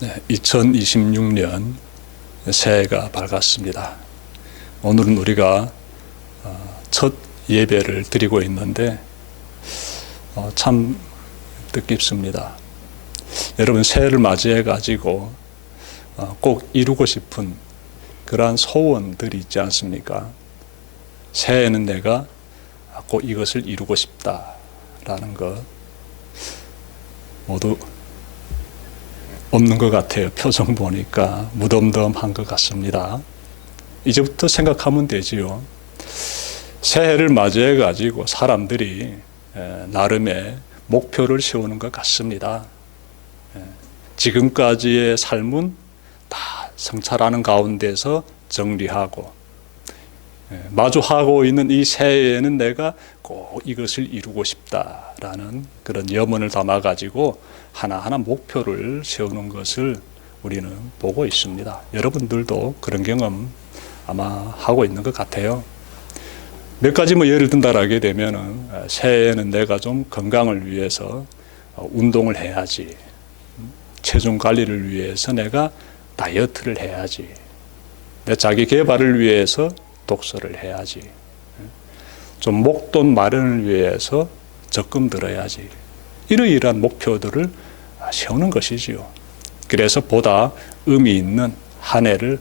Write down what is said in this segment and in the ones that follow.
2026년 새해가 밝았습니다. 오늘은 우리가 첫 예배를 드리고 있는데 참 뜻깊습니다. 여러분, 새해를 맞이해 가지고 꼭 이루고 싶은 그러한 소원들이 있지 않습니까? 새해에는 내가 꼭 이것을 이루고 싶다라는 것 모두 없는 것 같아요. 표정 보니까 무덤덤한 것 같습니다. 이제부터 생각하면 되지요. 새해를 맞이해 가지고 사람들이 나름의 목표를 세우는 것 같습니다. 지금까지의 삶은 다 성찰하는 가운데서 정리하고, 마주하고 있는 이 새해에는 내가 꼭 이것을 이루고 싶다라는 그런 염원을 담아 가지고 하나하나 목표를 세우는 것을 우리는 보고 있습니다. 여러분들도 그런 경험 아마 하고 있는 것 같아요. 몇 가지 예를 든다라게 되면은, 새해에는 내가 좀 건강을 위해서 운동을 해야지, 체중 관리를 위해서 내가 다이어트를 해야지, 내 자기 개발을 위해서 독서를 해야지, 좀 목돈 마련을 위해서 적금 들어야지, 이러이러한 목표들을 세우는 것이지요. 그래서 보다 의미 있는 한 해를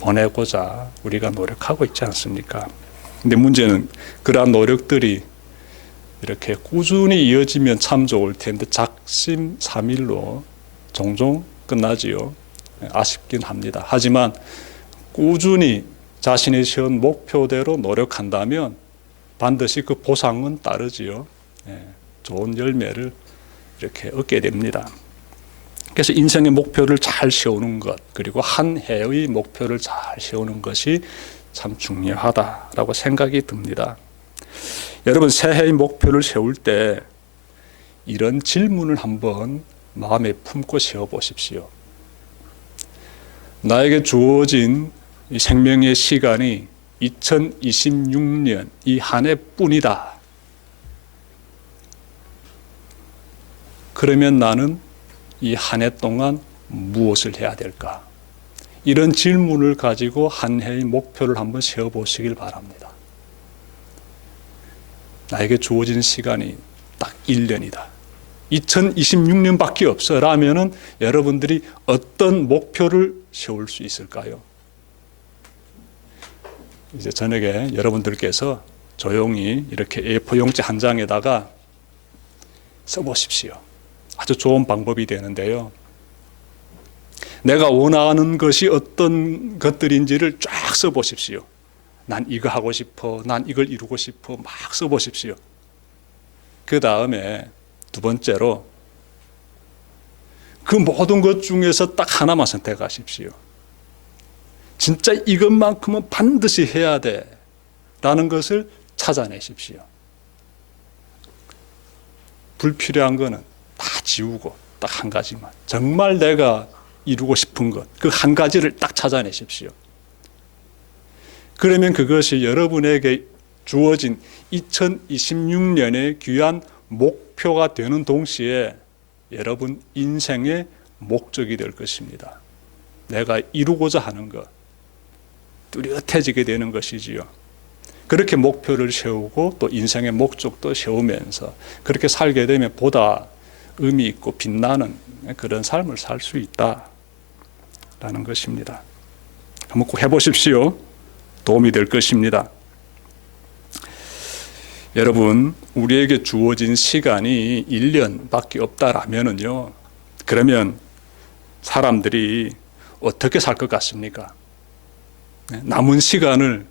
보내고자 우리가 노력하고 있지 않습니까? 근데 문제는 그러한 노력들이 이렇게 꾸준히 이어지면 참 좋을 텐데 작심삼일로 종종 끝나지요. 아쉽긴 합니다. 하지만 꾸준히 자신이 세운 목표대로 노력한다면 반드시 그 보상은 따르지요. 좋은 열매를 이렇게 얻게 됩니다. 그래서 인생의 목표를 잘 세우는 것, 그리고 한 해의 목표를 잘 세우는 것이 참 중요하다라고 생각이 듭니다. 여러분, 새해의 목표를 세울 때 이런 질문을 한번 마음에 품고 세워보십시오. 나에게 주어진 이 생명의 시간이 2026년 이 한 해뿐이다. 그러면 나는 이 한 해 동안 무엇을 해야 될까? 이런 질문을 가지고 한 해의 목표를 한번 세워보시길 바랍니다. 나에게 주어진 시간이 딱 1년이다. 2026년밖에 없어. 라면은 여러분들이 어떤 목표를 세울 수 있을까요? 이제 저녁에 여러분들께서 조용히 이렇게 A4 용지 한 장에다가 써보십시오. 아주 좋은 방법이 되는데요. 내가 원하는 것이 어떤 것들인지를 쫙 써보십시오. 난 이거 하고 싶어, 난 이걸 이루고 싶어, 막 써보십시오. 그 다음에 두 번째로 그 모든 것 중에서 딱 하나만 선택하십시오. 진짜 이것만큼은 반드시 해야 돼 라는 것을 찾아내십시오. 불필요한 거는 다 지우고 딱 한 가지만, 정말 내가 이루고 싶은 것, 그 한 가지를 딱 찾아내십시오. 그러면 그것이 여러분에게 주어진 2026년의 귀한 목표가 되는 동시에 여러분 인생의 목적이 될 것입니다. 내가 이루고자 하는 것, 뚜렷해지게 되는 것이지요. 그렇게 목표를 세우고 또 인생의 목적도 세우면서 그렇게 살게 되면 보다 의미 있고 빛나는 그런 삶을 살 수 있다라는 것입니다. 한번 꼭 해보십시오. 도움이 될 것입니다. 여러분, 우리에게 주어진 시간이 1년밖에 없다라면은요, 그러면 사람들이 어떻게 살 것 같습니까? 남은 시간을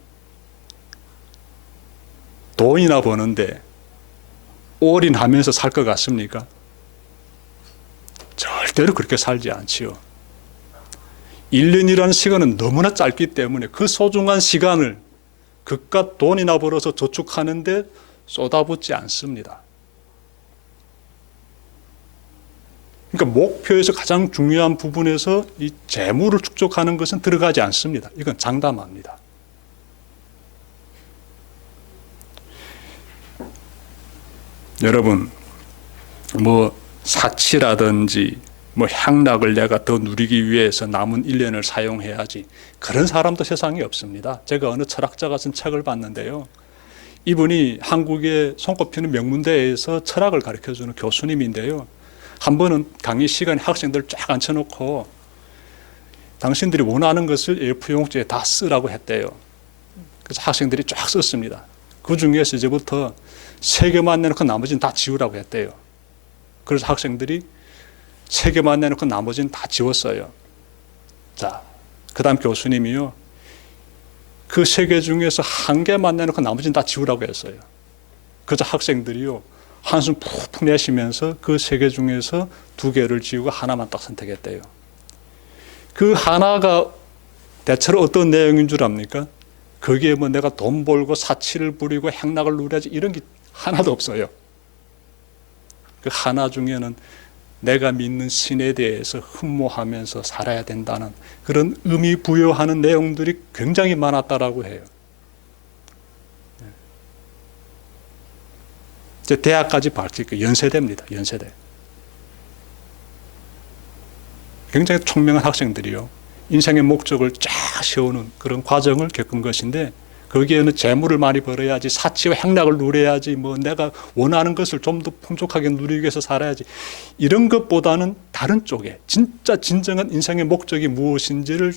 돈이나 버는데 올인하면서 살 것 같습니까? 절대로 그렇게 살지 않지요. 1년이라는 시간은 너무나 짧기 때문에 그 소중한 시간을 그깟 돈이나 벌어서 저축하는데 쏟아붓지 않습니다. 그러니까 목표에서 가장 중요한 부분에서 이 재물을 축적하는 것은 들어가지 않습니다. 이건 장담합니다. 여러분, 사치라든지 뭐 향락을 내가 더 누리기 위해서 남은 1년을 사용해야지. 그런 사람도 세상에 없습니다. 제가 어느 철학자가 쓴 책을 봤는데요. 이분이 한국의 손꼽히는 명문대에서 철학을 가르쳐주는 교수님인데요. 한 번은 강의 시간에 학생들 쫙 앉혀놓고 당신들이 원하는 것을 A4용지에 다 쓰라고 했대요. 그래서 학생들이 쫙 썼습니다. 그 중에서 이제부터 3개만 내놓고 나머지는 다 지우라고 했대요. 그래서 학생들이 3개만 내놓고 나머지는 다 지웠어요. 자, 그 다음 교수님이요. 그 3개 중에서 1개만 내놓고 나머지는 다 지우라고 했어요. 그래서 학생들이요. 한숨 푹푹 내쉬면서 그 3개 중에서 2개를 지우고 하나만 딱 선택했대요. 그 하나가 대체로 어떤 내용인 줄 압니까? 거기에 뭐 내가 돈 벌고 사치를 부리고 행락을 누려야지 이런 게 하나도 없어요. 그 하나 중에는 내가 믿는 신에 대해서 흠모하면서 살아야 된다는 그런 의미 부여하는 내용들이 굉장히 많았다라고 해요. 이제 대학까지 발전, 연세대입니다. 연세대. 굉장히 총명한 학생들이요. 인생의 목적을 쫙 세우는 그런 과정을 겪은 것인데 거기에는 재물을 많이 벌어야지, 사치와 행락을 누려야지, 뭐 내가 원하는 것을 좀 더 풍족하게 누리기 위해서 살아야지, 이런 것보다는 다른 쪽에 진짜 진정한 인생의 목적이 무엇인지를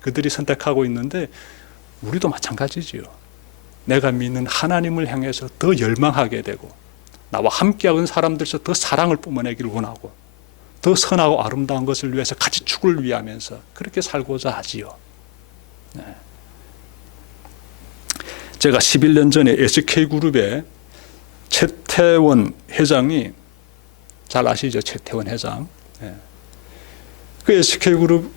그들이 선택하고 있는데 우리도 마찬가지지요. 내가 믿는 하나님을 향해서 더 열망하게 되고 나와 함께하는 사람들에서 더 사랑을 뿜어내기를 원하고 더 선하고 아름다운 것을 위해서 같이 축을 위하면서 그렇게 살고자 하지요. 네. 제가 11년 전에 SK그룹의 최태원 회장이, 잘 아시죠? 최태원 회장. 네. 그 SK그룹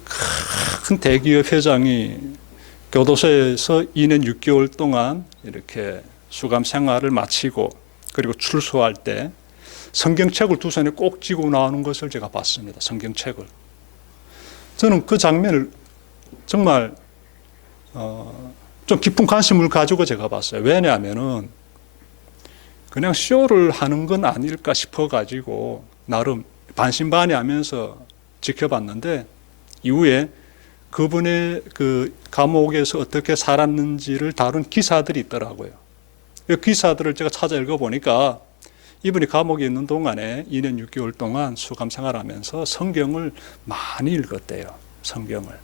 큰 대기업 회장이 교도소에서 2년 6개월 동안 이렇게 수감 생활을 마치고 그리고 출소할 때 성경책을 두 손에 꼭 쥐고 나오는 것을 제가 봤습니다. 성경책을. 저는 그 장면을 정말 좀 깊은 관심을 가지고 제가 봤어요. 왜냐하면은 그냥 쇼를 하는 건 아닐까 싶어가지고 나름 반신반의하면서 지켜봤는데 이후에 그분의 그 감옥에서 어떻게 살았는지를 다룬 기사들이 있더라고요. 그 기사들을 제가 찾아 읽어보니까 이분이 감옥에 있는 동안에 2년 6개월 동안 수감 생활하면서 성경을 많이 읽었대요. 성경을.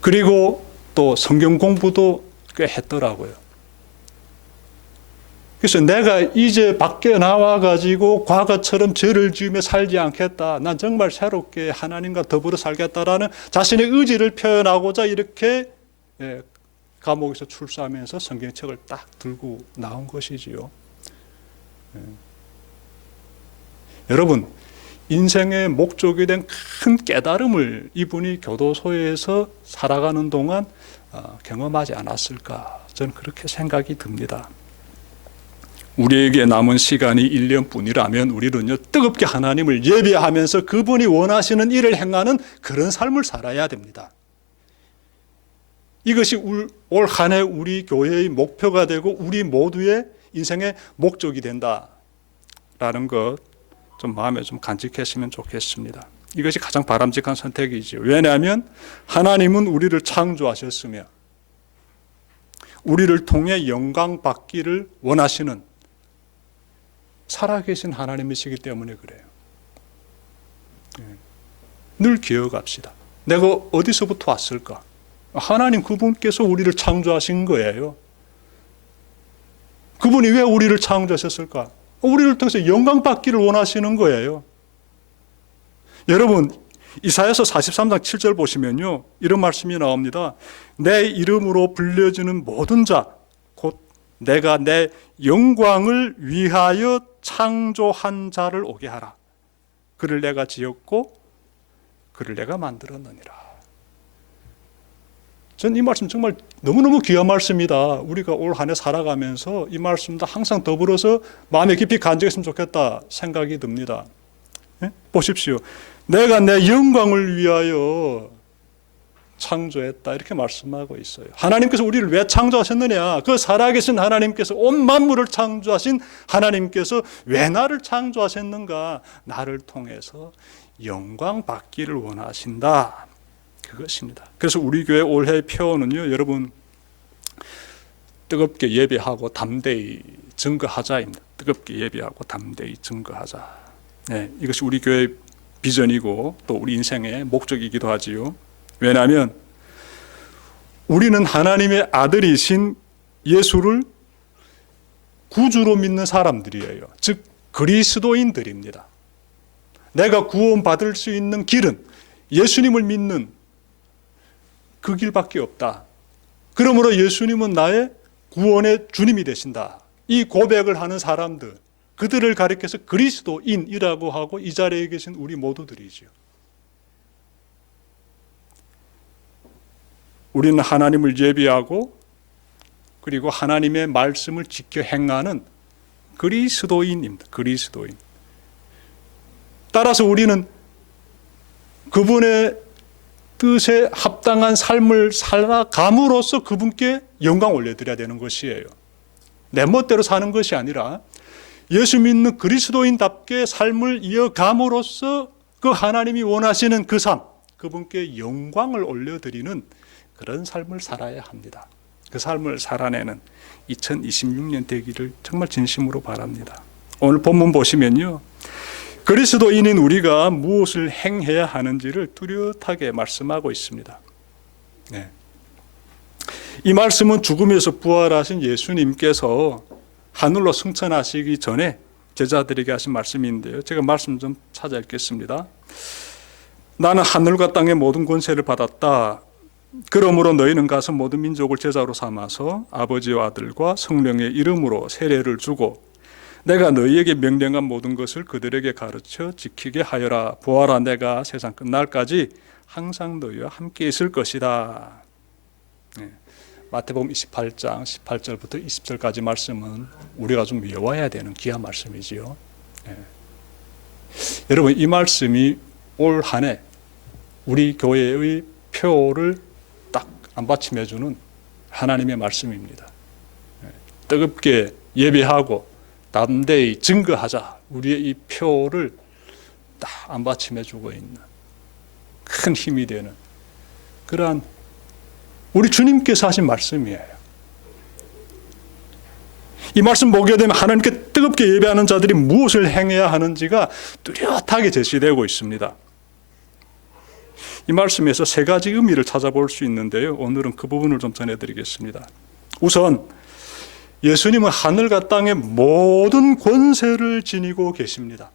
그리고 또 성경 공부도 꽤 했더라고요. 그래서 내가 이제 밖에 나와가지고 과거처럼 죄를 지으며 살지 않겠다. 난 정말 새롭게 하나님과 더불어 살겠다라는 자신의 의지를 표현하고자 이렇게 감옥에서 출소하면서 성경책을 딱 들고 나온 것이지요. 여러분, 인생의 목적이 된 큰 깨달음을 이분이 교도소에서 살아가는 동안 경험하지 않았을까, 저는 그렇게 생각이 듭니다. 우리에게 남은 시간이 1년뿐이라면 우리는요, 뜨겁게 하나님을 예배하면서 그분이 원하시는 일을 행하는 그런 삶을 살아야 됩니다. 이것이 올 한 해 우리 교회의 목표가 되고 우리 모두의 인생의 목적이 된다라는 것 좀 마음에 좀 간직했으면 좋겠습니다. 이것이 가장 바람직한 선택이죠. 왜냐하면 하나님은 우리를 창조하셨으며 우리를 통해 영광 받기를 원하시는 살아계신 하나님이시기 때문에 그래요. 늘 기억합시다. 내가 어디서부터 왔을까? 하나님 그분께서 우리를 창조하신 거예요. 그분이 왜 우리를 창조하셨을까? 우리를 통해서 영광 받기를 원하시는 거예요. 여러분, 이사야서 43장 7절 보시면요, 이런 말씀이 나옵니다. 내 이름으로 불려지는 모든 자, 곧 내가 내 영광을 위하여 창조한 자를 오게 하라. 그를 내가 지었고 그를 내가 만들었느니라. 전 이 말씀 정말 너무너무 귀한 말씀이다. 우리가 올 한 해 살아가면서 이 말씀도 항상 더불어서 마음에 깊이 간직했으면 좋겠다 생각이 듭니다. 보십시오. 내가 내 영광을 위하여 창조했다 이렇게 말씀하고 있어요. 하나님께서 우리를 왜 창조하셨느냐? 그 살아계신 하나님께서 온 만물을 창조하신 하나님께서 왜 나를 창조하셨는가? 나를 통해서 영광 받기를 원하신다. 그것입니다. 그래서 우리 교회 올해 표어는요, 여러분, 뜨겁게 예배하고 담대히 증거하자입니다. 뜨겁게 예배하고 담대히 증거하자. 네, 이것이 우리 교회 비전이고 또 우리 인생의 목적이기도 하지요. 왜냐하면 우리는 하나님의 아들이신 예수를 구주로 믿는 사람들이에요. 즉 그리스도인들입니다. 내가 구원받을 수 있는 길은 예수님을 믿는 그 길밖에 없다. 그러므로 예수님은 나의 구원의 주님이 되신다. 이 고백을 하는 사람들, 그들을 가리켜서 그리스도인이라고 하고 이 자리에 계신 우리 모두들이죠. 우리는 하나님을 예비하고 그리고 하나님의 말씀을 지켜 행하는 그리스도인입니다. 그리스도인. 따라서 우리는 그분의 뜻에 합당한 삶을 살아감으로써 그분께 영광 올려드려야 되는 것이에요. 내 멋대로 사는 것이 아니라 예수 믿는 그리스도인답게 삶을 이어감으로써 그 하나님이 원하시는 그 삶, 그분께 영광을 올려드리는 그런 삶을 살아야 합니다. 그 삶을 살아내는 2026년 되기를 정말 진심으로 바랍니다. 오늘 본문 보시면요, 그리스도인인 우리가 무엇을 행해야 하는지를 뚜렷하게 말씀하고 있습니다. 네. 이 말씀은 죽음에서 부활하신 예수님께서 하늘로 승천하시기 전에 제자들에게 하신 말씀인데요. 제가 말씀 좀 찾아 읽겠습니다. 나는 하늘과 땅의 모든 권세를 받았다. 그러므로 너희는 가서 모든 민족을 제자로 삼아서 아버지와 아들과 성령의 이름으로 세례를 주고 내가 너희에게 명령한 모든 것을 그들에게 가르쳐 지키게 하여라. 보아라, 내가 세상 끝날까지 항상 너희와 함께 있을 것이다. 네. 마태복음 28장 18절부터 20절까지 말씀은 우리가 좀 외워야 되는 귀한 말씀이지요. 네. 여러분, 이 말씀이 올 한 해 우리 교회의 표를 딱 안받침해주는 하나님의 말씀입니다. 네. 뜨겁게 예배하고 담대히 증거하자. 우리의 이 표를 딱 안받침해주고 있는 큰 힘이 되는 그러한 우리 주님께서 하신 말씀이에요. 이 말씀 보게 되면 하나님께 뜨겁게 예배하는 자들이 무엇을 행해야 하는지가 뚜렷하게 제시되고 있습니다. 이 말씀에서 세 가지 의미를 찾아볼 수 있는데요. 오늘은 그 부분을 좀 전해드리겠습니다. 우선 예수님은 하늘과 땅의 모든 권세를 지니고 계십니다.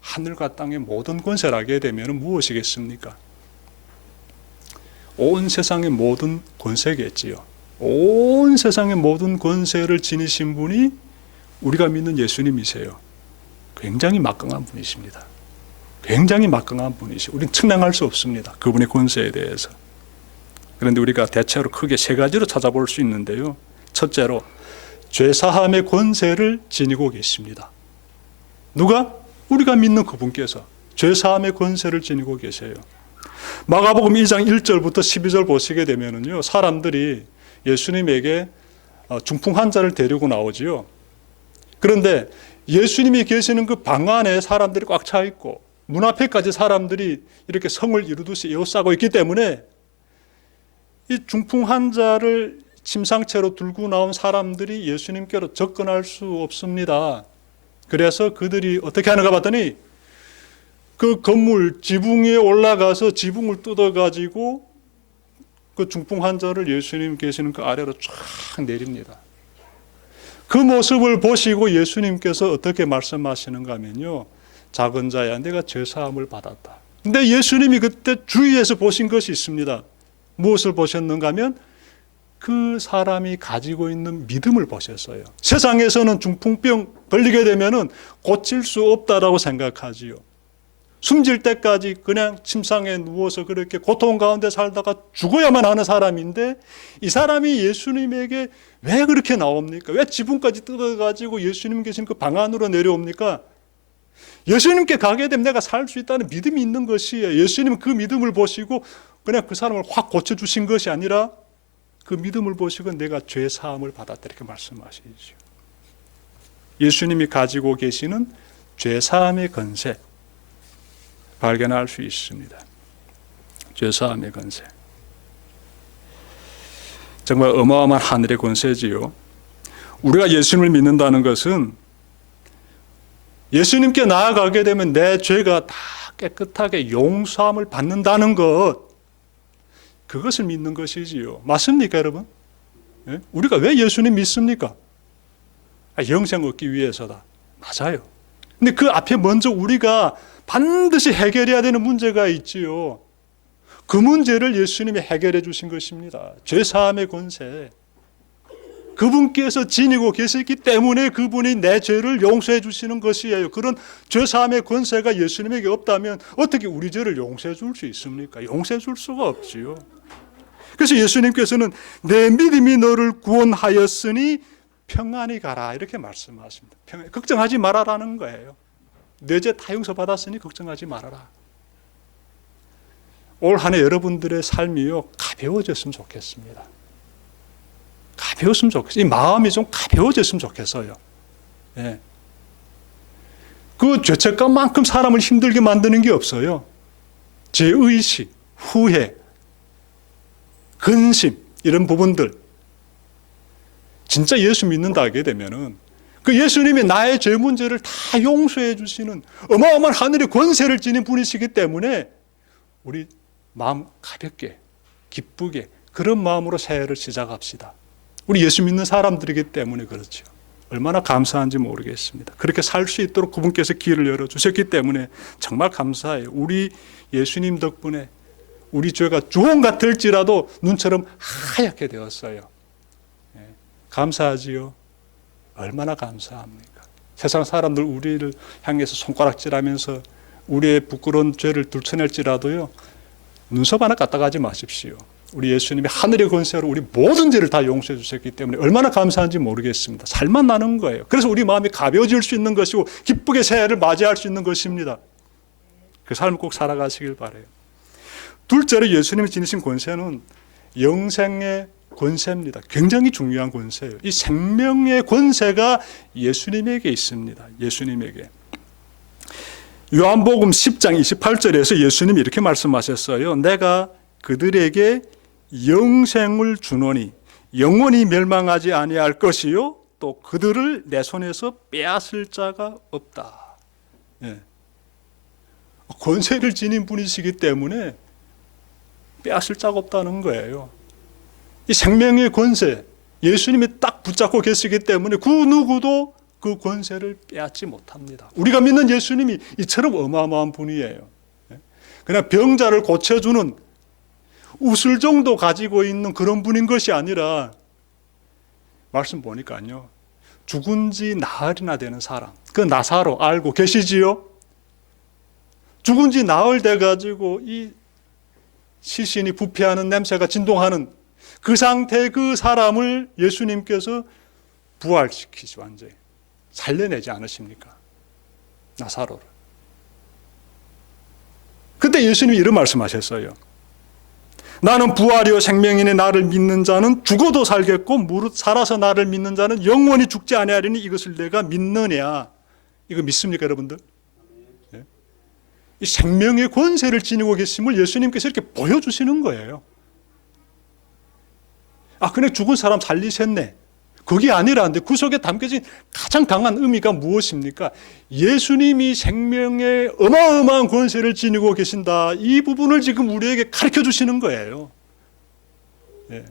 하늘과 땅의 모든 권세를 하게 되면 무엇이겠습니까? 온 세상의 모든 권세겠지요. 온 세상의 모든 권세를 지니신 분이 우리가 믿는 예수님이세요. 굉장히 막강한 분이십니다. 굉장히 막강한 분이시고 우리는 측량할 수 없습니다. 그분의 권세에 대해서. 그런데 우리가 대체로 크게 세 가지로 찾아볼 수 있는데요. 첫째로 죄사함의 권세를 지니고 계십니다. 누가? 우리가 믿는 그분께서 죄사함의 권세를 지니고 계세요. 마가복음 2장 1절부터 12절 보시게 되면은요, 사람들이 예수님에게 중풍 환자를 데리고 나오지요. 그런데 예수님이 계시는 그 방 안에 사람들이 꽉 차 있고 문 앞에까지 사람들이 이렇게 성을 이루듯이 에워싸고 있기 때문에 이 중풍 환자를 침상채로 들고 나온 사람들이 예수님께로 접근할 수 없습니다. 그래서 그들이 어떻게 하는가 봤더니 그 건물 지붕 위에 올라가서 지붕을 뜯어가지고 그 중풍 환자를 예수님 계시는 그 아래로 쫙 내립니다. 그 모습을 보시고 예수님께서 어떻게 말씀하시는가 하면요, 작은 자야 내가 죄사함을 받았다. 근데 예수님이 그때 주위에서 보신 것이 있습니다. 무엇을 보셨는가 하면 그 사람이 가지고 있는 믿음을 보셨어요. 세상에서는 중풍병 걸리게 되면은 고칠 수 없다라고 생각하지요. 숨질 때까지 그냥 침상에 누워서 그렇게 고통 가운데 살다가 죽어야만 하는 사람인데 이 사람이 예수님에게 왜 그렇게 나옵니까? 왜 지붕까지 뜯어가지고 예수님 계신 그 방 안으로 내려옵니까? 예수님께 가게 되면 내가 살 수 있다는 믿음이 있는 것이에요. 예수님은 그 믿음을 보시고 그냥 그 사람을 확 고쳐주신 것이 아니라 그 믿음을 보시고 내가 죄 사함을 받았다 이렇게 말씀하시죠. 예수님이 가지고 계시는 죄 사함의 권세 발견할 수 있습니다. 죄 사함의 권세. 정말 어마어마한 하늘의 권세지요. 우리가 예수님을 믿는다는 것은 예수님께 나아가게 되면 내 죄가 다 깨끗하게 용서함을 받는다는 것, 그것을 믿는 것이지요. 맞습니까, 여러분? 예? 우리가 왜 예수님 믿습니까? 영생 얻기 위해서다. 맞아요. 근데 그 앞에 먼저 우리가 반드시 해결해야 되는 문제가 있지요. 그 문제를 예수님이 해결해 주신 것입니다. 죄사함의 권세. 그분께서 지니고 계시기 때문에 그분이 내 죄를 용서해 주시는 것이에요. 그런 죄사함의 권세가 예수님에게 없다면 어떻게 우리 죄를 용서해 줄 수 있습니까? 용서해 줄 수가 없지요. 그래서 예수님께서는 내 믿음이 너를 구원하였으니 평안히 가라 이렇게 말씀하십니다. 걱정하지 말아라는 거예요. 내 죄 다 용서받았으니 걱정하지 말아라. 올 한 해 여러분들의 삶이요 가벼워졌으면 좋겠습니다. 가벼웠으면 좋겠어요. 이 마음이 좀 가벼워졌으면 좋겠어요. 예. 그 죄책감만큼 사람을 힘들게 만드는 게 없어요. 죄의식, 후회, 근심 이런 부분들 진짜 예수 믿는다 하게 되면은 그 예수님이 나의 죄 문제를 다 용서해 주시는 어마어마한 하늘의 권세를 지닌 분이시기 때문에 우리 마음 가볍게 기쁘게 그런 마음으로 새해를 시작합시다. 우리 예수 믿는 사람들이기 때문에 그렇죠. 얼마나 감사한지 모르겠습니다. 그렇게 살 수 있도록 그분께서 길을 열어주셨기 때문에 정말 감사해요. 우리 예수님 덕분에 우리 죄가 주홍 같을지라도 눈처럼 하얗게 되었어요. 감사하지요. 얼마나 감사합니까? 세상 사람들 우리를 향해서 손가락질하면서 우리의 부끄러운 죄를 들춰낼지라도요. 눈썹 하나 까딱하지 마십시오. 우리 예수님이 하늘의 권세로 우리 모든 죄를 다 용서해 주셨기 때문에 얼마나 감사한지 모르겠습니다. 살만 나는 거예요. 그래서 우리 마음이 가벼워질 수 있는 것이고 기쁘게 새해를 맞이할 수 있는 것입니다. 그 삶을 꼭 살아가시길 바라요. 둘째로 예수님이 지니신 권세는 영생의 권세입니다. 굉장히 중요한 권세예요. 이 생명의 권세가 예수님에게 있습니다. 예수님에게. 요한복음 10장 28절에서 예수님이 이렇게 말씀하셨어요. 내가 그들에게 영생을 주노니 영원히 멸망하지 아니할 것이요 또 그들을 내 손에서 빼앗을 자가 없다. 예. 권세를 지닌 분이시기 때문에 빼앗을 자가 없다는 거예요. 이 생명의 권세, 예수님이 딱 붙잡고 계시기 때문에 그 누구도 그 권세를 빼앗지 못합니다. 우리가 믿는 예수님이 이처럼 어마어마한 분이에요. 그냥 병자를 고쳐주는 웃을 정도 가지고 있는 그런 분인 것이 아니라 말씀 보니까요. 죽은 지 나흘이나 되는 사람, 그 나사로 알고 계시지요? 죽은 지 나흘 돼가지고 이 시신이 부패하는 냄새가 진동하는 그 상태의 그 사람을 예수님께서 부활시키시 완전히 살려내지 않으십니까? 나사로를. 그때 예수님이 이런 말씀하셨어요. 나는 부활이요 생명이니 나를 믿는 자는 죽어도 살겠고 무릇 살아서 나를 믿는 자는 영원히 죽지 아니하리니 이것을 내가 믿느냐. 이거 믿습니까 여러분들? 네? 이 생명의 권세를 지니고 계심을 예수님께서 이렇게 보여주시는 거예요. 아, 그냥 죽은 사람 살리셨네. 그게 아니라 그 속에 담겨진 가장 강한 의미가 무엇입니까? 예수님이 생명의 어마어마한 권세를 지니고 계신다. 이 부분을 지금 우리에게 가르쳐 주시는 거예요. 예.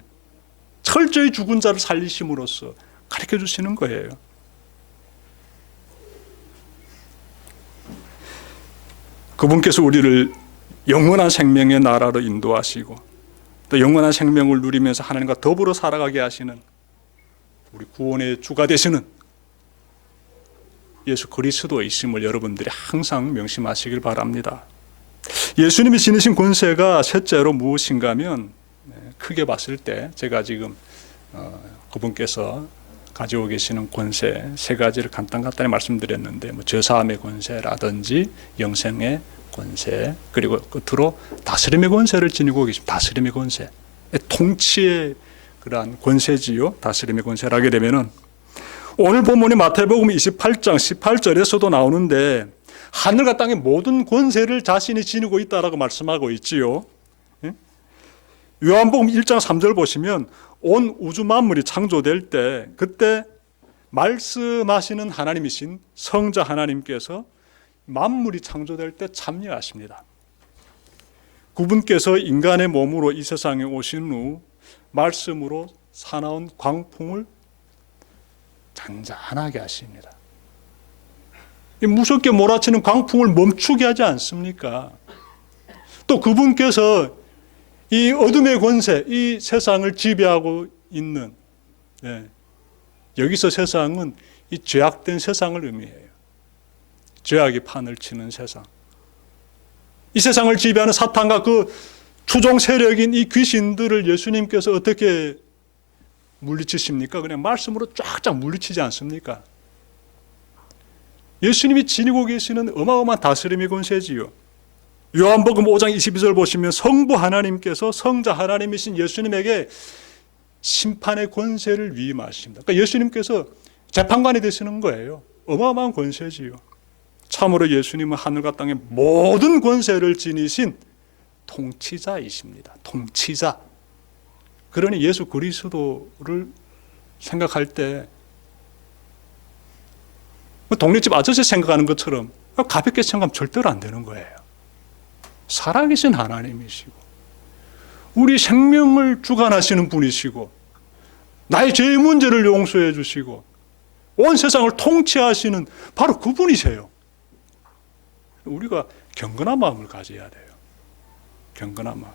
철저히 죽은 자를 살리심으로써 가르쳐 주시는 거예요. 그분께서 우리를 영원한 생명의 나라로 인도하시고 또 영원한 생명을 누리면서 하나님과 더불어 살아가게 하시는 우리 구원의 주가 되시는 예수 그리스도이심을 여러분들이 항상 명심하시길 바랍니다. 예수님이 지니신 권세가 셋째로 무엇인가 하면 크게 봤을 때 제가 지금 그분께서 가지고 계시는 권세 세 가지를 간단히 말씀드렸는데 저사함의 권세라든지 영생의 권세, 그리고 끝으로 다스림의 권세를 지니고 계십니다. 다스림의 권세, 통치의 그러한 권세지요. 다스림의 권세를 하게 되면은 오늘 본문이 마태복음 28장 18절에서도 나오는데 하늘과 땅의 모든 권세를 자신이 지니고 있다라고 말씀하고 있지요. 요한복음 1장 3절 보시면 온 우주 만물이 창조될 때 그때 말씀하시는 하나님이신 성자 하나님께서 만물이 창조될 때 참여하십니다. 그분께서 인간의 몸으로 이 세상에 오신 후 말씀으로 사나운 광풍을 잔잔하게 하십니다. 무섭게 몰아치는 광풍을 멈추게 하지 않습니까? 또 그분께서 이 어둠의 권세, 이 세상을 지배하고 있는, 여기서 세상은 이 죄악된 세상을 의미해요. 죄악이 판을 치는 세상. 이 세상을 지배하는 사탄과 그 추종 세력인 이 귀신들을 예수님께서 어떻게 물리치십니까? 그냥 말씀으로 쫙쫙 물리치지 않습니까? 예수님이 지니고 계시는 어마어마한 다스림의 권세지요. 요한복음 5장 22절 보시면 성부 하나님께서 성자 하나님이신 예수님에게 심판의 권세를 위임하십니다. 그러니까 예수님께서 재판관이 되시는 거예요. 어마어마한 권세지요. 참으로 예수님은 하늘과 땅의 모든 권세를 지니신 통치자이십니다. 통치자. 그러니 예수 그리스도를 생각할 때 동네집 아저씨 생각하는 것처럼 가볍게 생각하면 절대로 안 되는 거예요. 살아계신 하나님이시고 우리 생명을 주관하시는 분이시고 나의 죄의 문제를 용서해 주시고 온 세상을 통치하시는 바로 그분이세요. 우리가 경건한 마음을 가져야 돼요. 경건한 마음.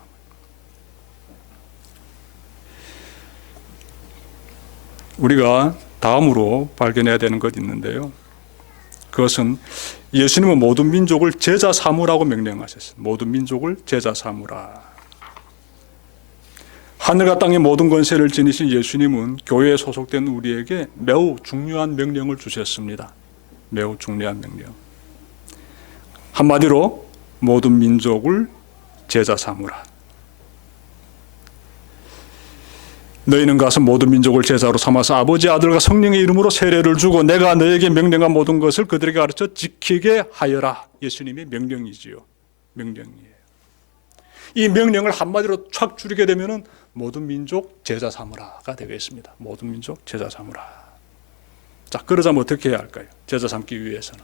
우리가 다음으로 발견해야 되는 것이 있는데요. 그것은 예수님은 모든 민족을 제자 삼으라고 명령하셨어요. 모든 민족을 제자 삼으라. 하늘과 땅의 모든 권세를 지니신 예수님은 교회에 소속된 우리에게 매우 중요한 명령을 주셨습니다. 매우 중요한 명령. 한마디로 모든 민족을 제자 삼으라. 너희는 가서 모든 민족을 제자로 삼아서 아버지, 아들과 성령의 이름으로 세례를 주고 내가 너에게 명령한 모든 것을 그들에게 가르쳐 지키게 하여라. 예수님의 명령이지요. 명령이에요. 이 명령을 한마디로 촥 줄이게 되면은 모든 민족 제자 삼으라가 되겠습니다. 모든 민족 제자 삼으라. 자, 그러자면 어떻게 해야 할까요? 제자 삼기 위해서는.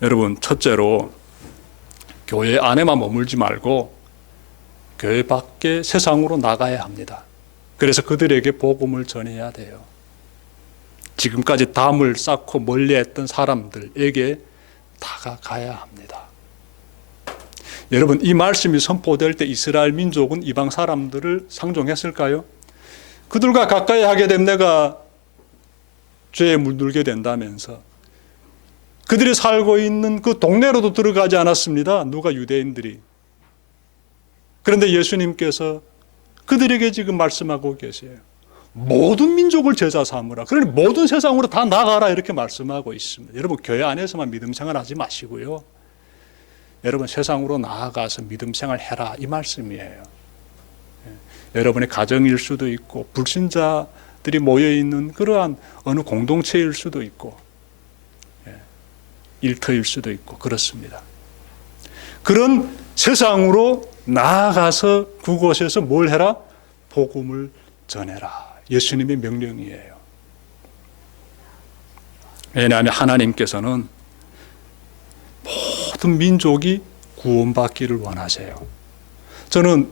여러분, 첫째로 교회 안에만 머물지 말고 교회 밖에 세상으로 나가야 합니다. 그래서 그들에게 복음을 전해야 돼요. 지금까지 담을 쌓고 멀리했던 사람들에게 다가가야 합니다. 여러분, 이 말씀이 선포될 때 이스라엘 민족은 이방 사람들을 상종했을까요? 그들과 가까이 하게 되면 내가 죄에 물들게 된다면서 그들이 살고 있는 그 동네로도 들어가지 않았습니다. 누가? 유대인들이. 그런데 예수님께서 그들에게 지금 말씀하고 계세요. 모든 민족을 제자 삼으라. 그러니 모든 세상으로 다 나가라 이렇게 말씀하고 있습니다. 여러분, 교회 안에서만 믿음 생활하지 마시고요. 여러분, 세상으로 나아가서 믿음 생활 해라 이 말씀이에요. 여러분의 가정일 수도 있고 불신자들이 모여있는 그러한 어느 공동체일 수도 있고 일터일 수도 있고 그렇습니다. 그런 세상으로 나아가서 그곳에서 뭘 해라? 복음을 전해라. 예수님의 명령이에요. 왜냐하면 하나님께서는 모든 민족이 구원받기를 원하세요. 저는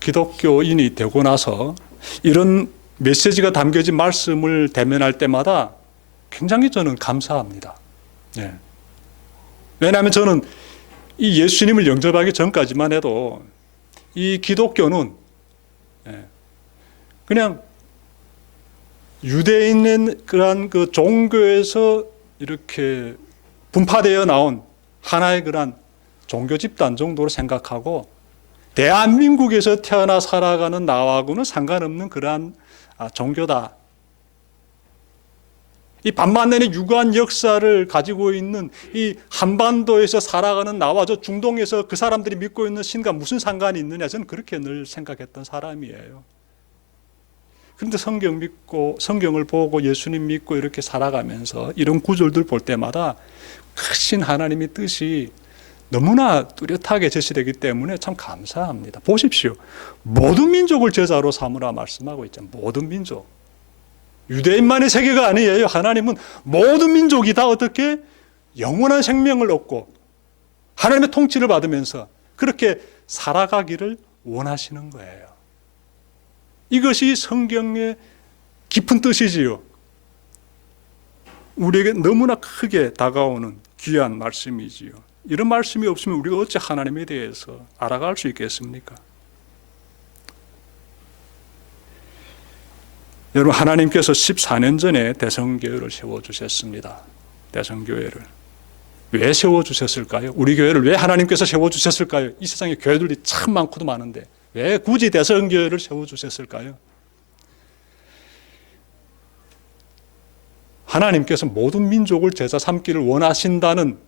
기독교인이 되고 나서 이런 메시지가 담겨진 말씀을 대면할 때마다 굉장히 저는 감사합니다. 왜냐하면 저는 이 예수님을 영접하기 전까지만 해도 이 기독교는 그냥 유대인의 그러한 그 종교에서 이렇게 분파되어 나온 하나의 그러한 종교 집단 정도로 생각하고 대한민국에서 태어나 살아가는 나하고는 상관없는 그러한 종교다. 이 반만년의 유구한 역사를 가지고 있는 이 한반도에서 살아가는 나와 저 중동에서 그 사람들이 믿고 있는 신과 무슨 상관이 있느냐, 저는 그렇게 늘 생각했던 사람이에요. 그런데 성경 믿고 성경을 보고 예수님 믿고 이렇게 살아가면서 이런 구절들 볼 때마다 크신 하나님의 뜻이 너무나 뚜렷하게 제시되기 때문에 참 감사합니다. 보십시오. 모든 민족을 제자로 삼으라 말씀하고 있잖아요. 모든 민족. 유대인만의 세계가 아니에요. 하나님은 모든 민족이 다 어떻게 영원한 생명을 얻고 하나님의 통치를 받으면서 그렇게 살아가기를 원하시는 거예요. 이것이 성경의 깊은 뜻이지요. 우리에게 너무나 크게 다가오는 귀한 말씀이지요. 이런 말씀이 없으면 우리가 어찌 하나님에 대해서 알아갈 수 있겠습니까? 여러분, 하나님께서 14년 전에 대성교회를 세워주셨습니다. 대성교회를. 왜 세워주셨을까요? 우리 교회를 왜 하나님께서 세워주셨을까요? 이 세상에 교회들이 참 많고도 많은데 왜 굳이 대성교회를 세워주셨을까요? 하나님께서 모든 민족을 제자 삼기를 원하신다는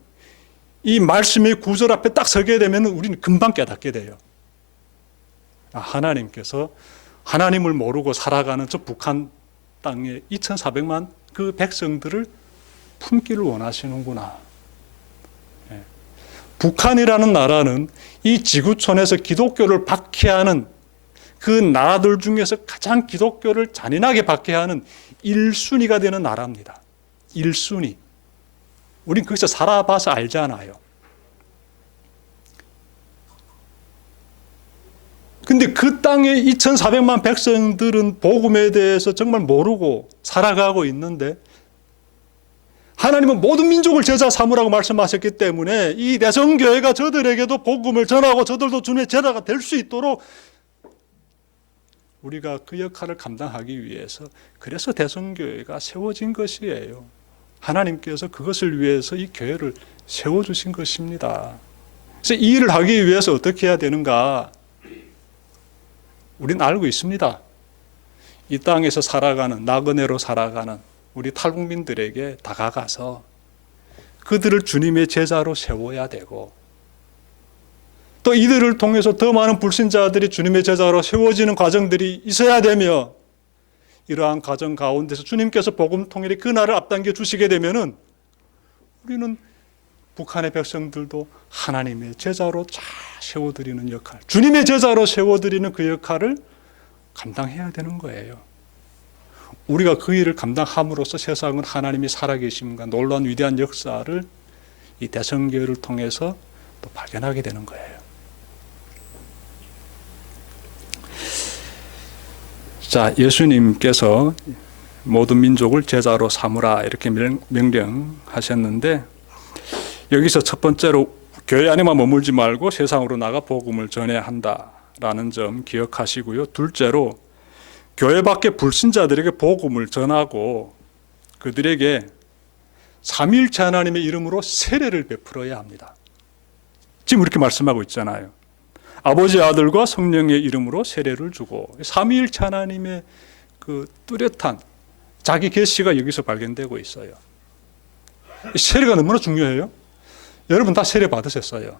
이 말씀의 구절 앞에 딱 서게 되면 우리는 금방 깨닫게 돼요. 하나님께서 하나님을 모르고 살아가는 저 북한 땅에 2,400만 그 백성들을 품기를 원하시는구나. 북한이라는 나라는 이 지구촌에서 기독교를 박해하는 그 나라들 중에서 가장 기독교를 잔인하게 박해하는 1순위가 되는 나라입니다. 1순위. 우린 거기서 살아봐서 알잖아요. 근데 그 땅의 2,400만 백성들은 복음에 대해서 정말 모르고 살아가고 있는데 하나님은 모든 민족을 제자 삼으라고 말씀하셨기 때문에 이 대성교회가 저들에게도 복음을 전하고 저들도 주님의 제자가 될 수 있도록 우리가 그 역할을 감당하기 위해서 그래서 대성교회가 세워진 것이에요. 하나님께서 그것을 위해서 이 교회를 세워주신 것입니다. 그래서 이 일을 하기 위해서 어떻게 해야 되는가? 우리는 알고 있습니다. 이 땅에서 살아가는, 나그네로 살아가는 우리 탈북민들에게 다가가서 그들을 주님의 제자로 세워야 되고 또 이들을 통해서 더 많은 불신자들이 주님의 제자로 세워지는 과정들이 있어야 되며 이러한 과정 가운데서 주님께서 복음 통일의 그날을 앞당겨 주시게 되면은 우리는 북한의 백성들도 하나님의 제자로 잘 세워드리는 역할, 주님의 제자로 세워드리는 그 역할을 감당해야 되는 거예요. 우리가 그 일을 감당함으로써 세상은 하나님이 살아계심과 놀라운 위대한 역사를 이 대성교회를 통해서 또 발견하게 되는 거예요. 자, 예수님께서 모든 민족을 제자로 삼으라 이렇게 명령하셨는데 여기서 첫 번째로 교회 안에만 머물지 말고 세상으로 나가 복음을 전해야 한다라는 점 기억하시고요. 둘째로 교회 밖에 불신자들에게 복음을 전하고 그들에게 삼위일체 하나님의 이름으로 세례를 베풀어야 합니다. 지금 이렇게 말씀하고 있잖아요. 아버지, 아들과 성령의 이름으로 세례를 주고 삼위일체 하나님의 그 뚜렷한 자기 계시가 여기서 발견되고 있어요. 세례가 너무나 중요해요. 여러분 다 세례 받으셨어요.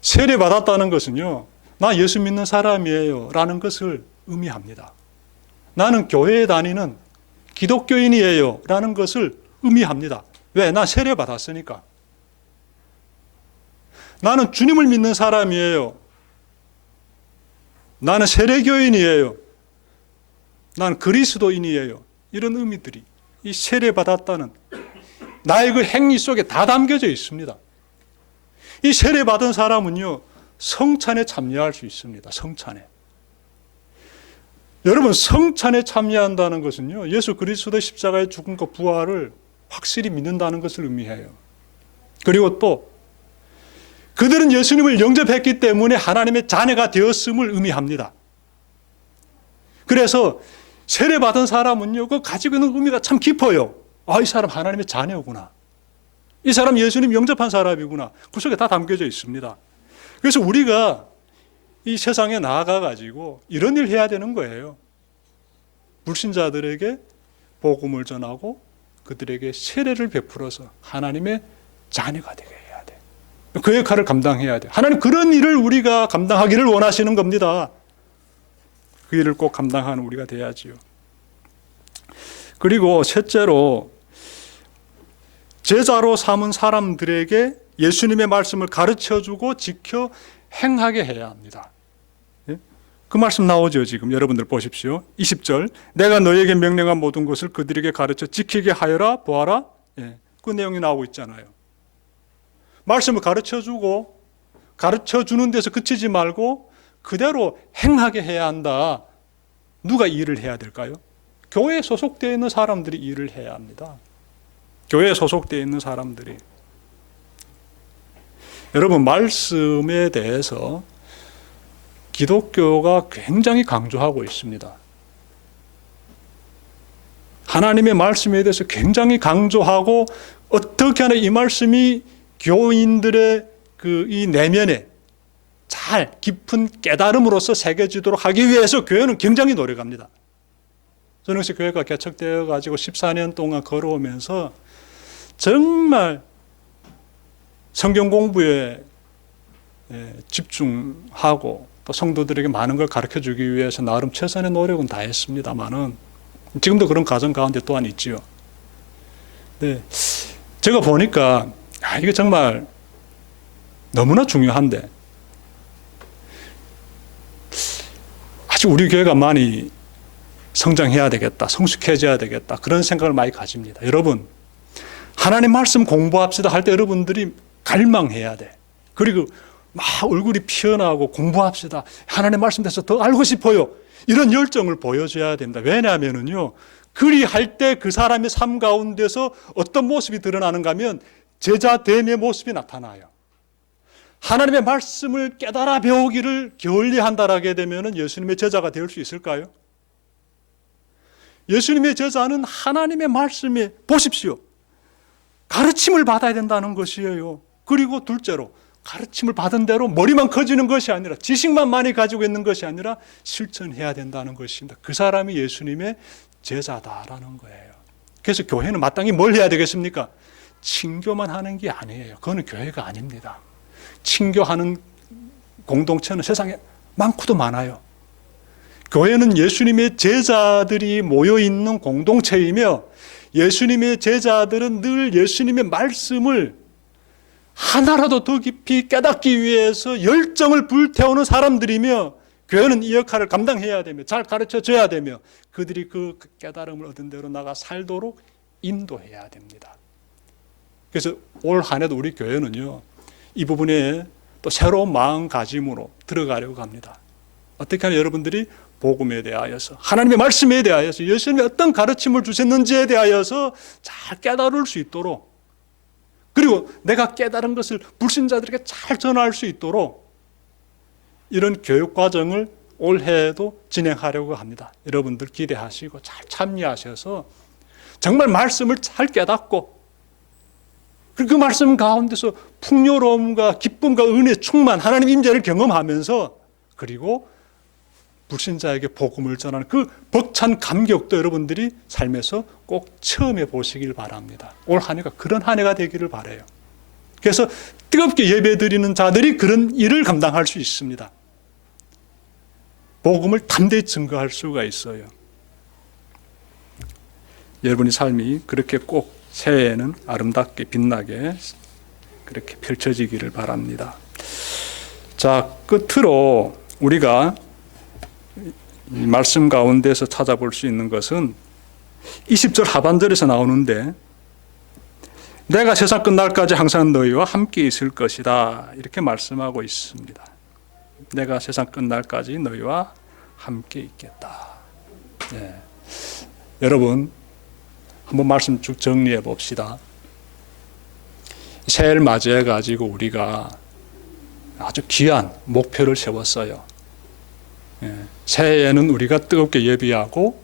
세례 받았다는 것은요, 나 예수 믿는 사람이에요 라는 것을 의미합니다. 나는 교회에 다니는 기독교인이에요 라는 것을 의미합니다. 왜? 나 세례 받았으니까. 나는 주님을 믿는 사람이에요. 나는 세례교인이에요. 나는 그리스도인이에요. 이런 의미들이 이 세례 받았다는 나의 그 행위 속에 다 담겨져 있습니다. 이 세례 받은 사람은요, 성찬에 참여할 수 있습니다. 성찬에. 여러분, 성찬에 참여한다는 것은요, 예수 그리스도의 십자가의 죽음과 부활을 확실히 믿는다는 것을 의미해요. 그리고 또 그들은 예수님을 영접했기 때문에 하나님의 자녀가 되었음을 의미합니다. 그래서 세례받은 사람은요, 그 가지고 있는 의미가 참 깊어요. 아, 이 사람 하나님의 자녀구나. 이 사람 예수님 영접한 사람이구나. 그 속에 다 담겨져 있습니다. 그래서 우리가 이 세상에 나아가가지고 이런 일 해야 되는 거예요. 불신자들에게 복음을 전하고 그들에게 세례를 베풀어서 하나님의 자녀가 되게 해야 돼. 그 역할을 감당해야 돼. 하나님 그런 일을 우리가 감당하기를 원하시는 겁니다. 그 일을 꼭 감당하는 우리가 돼야지요. 그리고 셋째로 제자로 삼은 사람들에게 예수님의 말씀을 가르쳐주고 지켜 행하게 해야 합니다. 그 말씀 나오죠. 지금 여러분들 보십시오. 20절 내가 너에게 명령한 모든 것을 그들에게 가르쳐 지키게 하여라 보아라. 그 내용이 나오고 있잖아요. 말씀을 가르쳐주고 가르쳐주는 데서 그치지 말고 그대로 행하게 해야 한다. 누가 일을 해야 될까요? 교회에 소속되어 있는 사람들이 일을 해야 합니다. 교회에 소속되어 있는 사람들이. 여러분 말씀에 대해서 기독교가 굉장히 강조하고 있습니다. 하나님의 말씀에 대해서 굉장히 강조하고 어떻게 하나 이 말씀이 교인들의 이 내면에 잘 깊은 깨달음으로써 새겨지도록 하기 위해서 교회는 굉장히 노력합니다. 저는 역시 교회가 개척되어 가지고 14년 동안 걸어오면서 정말 성경 공부에 집중하고 또 성도들에게 많은 걸 가르쳐주기 위해서 나름 최선의 노력은 다했습니다만은 지금도 그런 과정 가운데 또한 있지요. 네, 제가 보니까 이게 정말 너무나 중요한데 아직 우리 교회가 많이 성장해야 되겠다, 성숙해져야 되겠다 그런 생각을 많이 가집니다. 여러분 하나님 말씀 공부합시다 할 때 여러분들이 갈망해야 돼. 그리고 막 얼굴이 피어나고 공부합시다. 하나님 말씀 대해서 더 알고 싶어요. 이런 열정을 보여줘야 됩니다. 왜냐하면요, 그리할 때 그 사람의 삶 가운데서 어떤 모습이 드러나는가 하면 제자됨의 모습이 나타나요. 하나님의 말씀을 깨달아 배우기를 게을리한다라게 되면 예수님의 제자가 될 수 있을까요? 예수님의 제자는 하나님의 말씀에 보십시오. 가르침을 받아야 된다는 것이에요. 그리고 둘째로 가르침을 받은 대로 머리만 커지는 것이 아니라 지식만 많이 가지고 있는 것이 아니라 실천해야 된다는 것입니다. 그 사람이 예수님의 제자다라는 거예요. 그래서 교회는 마땅히 뭘 해야 되겠습니까? 친교만 하는 게 아니에요. 그거는 교회가 아닙니다. 친교하는 공동체는 세상에 많고도 많아요. 교회는 예수님의 제자들이 모여있는 공동체이며 예수님의 제자들은 늘 예수님의 말씀을 하나라도 더 깊이 깨닫기 위해서 열정을 불태우는 사람들이며 교회는 이 역할을 감당해야 되며 잘 가르쳐줘야 되며 그들이 그 깨달음을 얻은 대로 나가 살도록 인도해야 됩니다. 그래서 올 한 해도 우리 교회는요, 이 부분에 또 새로운 마음가짐으로 들어가려고 합니다. 어떻게 하면 여러분들이 복음에 대하여서 하나님의 말씀에 대하여서 예수님이 어떤 가르침을 주셨는지에 대하여서 잘 깨달을 수 있도록 그리고 내가 깨달은 것을 불신자들에게 잘 전할 수 있도록 이런 교육 과정을 올해에도 진행하려고 합니다. 여러분들 기대하시고 잘 참여하셔서 정말 말씀을 잘 깨닫고 그리고 그 말씀 가운데서 풍요로움과 기쁨과 은혜 충만 하나님 임재를 경험하면서 그리고 불신자에게 복음을 전하는 그 벅찬 감격도 여러분들이 삶에서 꼭 체험해 보시길 바랍니다. 올 한 해가 그런 한 해가 되기를 바라요. 그래서 뜨겁게 예배드리는 자들이 그런 일을 감당할 수 있습니다. 복음을 담대히 증거할 수가 있어요. 여러분의 삶이 그렇게 꼭 새해에는 아름답게 빛나게 그렇게 펼쳐지기를 바랍니다. 자, 끝으로 우리가 이 말씀 가운데서 찾아볼 수 있는 것은 20절 하반절에서 나오는데 내가 세상 끝날까지 항상 너희와 함께 있을 것이다 이렇게 말씀하고 있습니다. 내가 세상 끝날까지 너희와 함께 있겠다. 네. 여러분 한번 말씀 쭉 정리해 봅시다. 새해를 맞이해 가지고 우리가 아주 귀한 목표를 세웠어요. 새해에는 우리가 뜨겁게 예비하고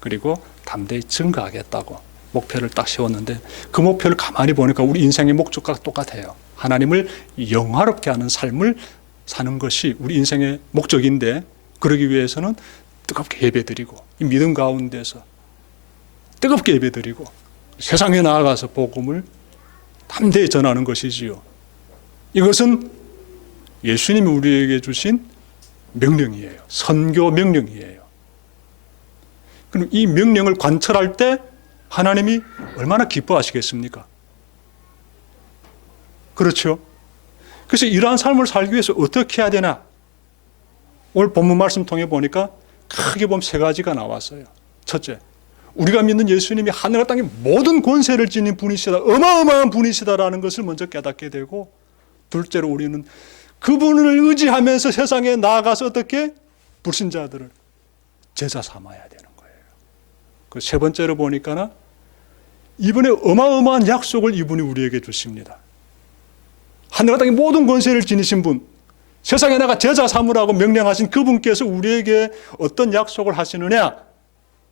그리고 담대히 증거하겠다고 목표를 딱 세웠는데 그 목표를 가만히 보니까 우리 인생의 목적과 똑같아요. 하나님을 영화롭게 하는 삶을 사는 것이 우리 인생의 목적인데 그러기 위해서는 뜨겁게 예배드리고 이 믿음 가운데서 뜨겁게 예배드리고 세상에 나아가서 복음을 담대히 전하는 것이지요. 이것은 예수님이 우리에게 주신 명령이에요. 선교 명령이에요. 그럼 이 명령을 관철할 때 하나님이 얼마나 기뻐하시겠습니까? 그렇죠? 그래서 이러한 삶을 살기 위해서 어떻게 해야 되나? 오늘 본문 말씀 통해 보니까 크게 보면 세 가지가 나왔어요. 첫째, 우리가 믿는 예수님이 하늘과 땅의 모든 권세를 지닌 분이시다, 어마어마한 분이시다라는 것을 먼저 깨닫게 되고, 둘째로 우리는 그분을 의지하면서 세상에 나아가서 어떻게 불신자들을 제자 삼아야 되는 거예요. 그 세 번째로 보니까 이번에 어마어마한 약속을 이분이 우리에게 주십니다. 하늘과 땅의 모든 권세를 지니신 분, 세상에 나가 제자 삼으라고 명령하신 그분께서 우리에게 어떤 약속을 하시느냐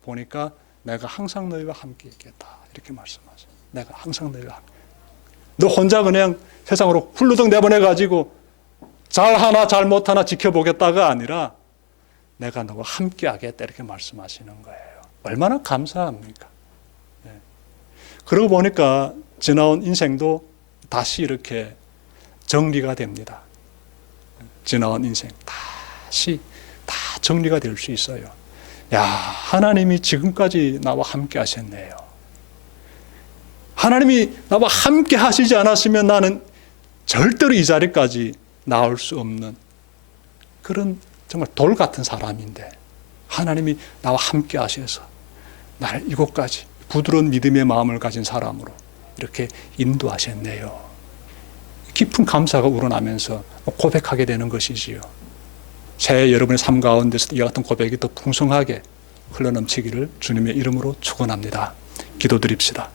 보니까 내가 항상 너희와 함께 있겠다 이렇게 말씀하세요. 내가 항상 너희와 함께. 너 혼자 그냥 세상으로 훌루덩 내보내가지고 잘하나 잘못하나 지켜보겠다가 아니라 내가 너와 함께 하겠다 이렇게 말씀하시는 거예요. 얼마나 감사합니까? 네. 그러고 보니까 지나온 인생도 다시 이렇게 정리가 됩니다. 지나온 인생 다시 다 정리가 될 수 있어요. 야, 하나님이 지금까지 나와 함께 하셨네요. 하나님이 나와 함께 하시지 않았으면 나는 절대로 이 자리까지 나올 수 없는 그런 정말 돌 같은 사람인데 하나님이 나와 함께 하셔서 나를 이곳까지 부드러운 믿음의 마음을 가진 사람으로 이렇게 인도하셨네요. 깊은 감사가 우러나면서 고백하게 되는 것이지요. 새해 여러분의 삶 가운데서 이와 같은 고백이 더 풍성하게 흘러넘치기를 주님의 이름으로 축원합니다. 기도드립시다.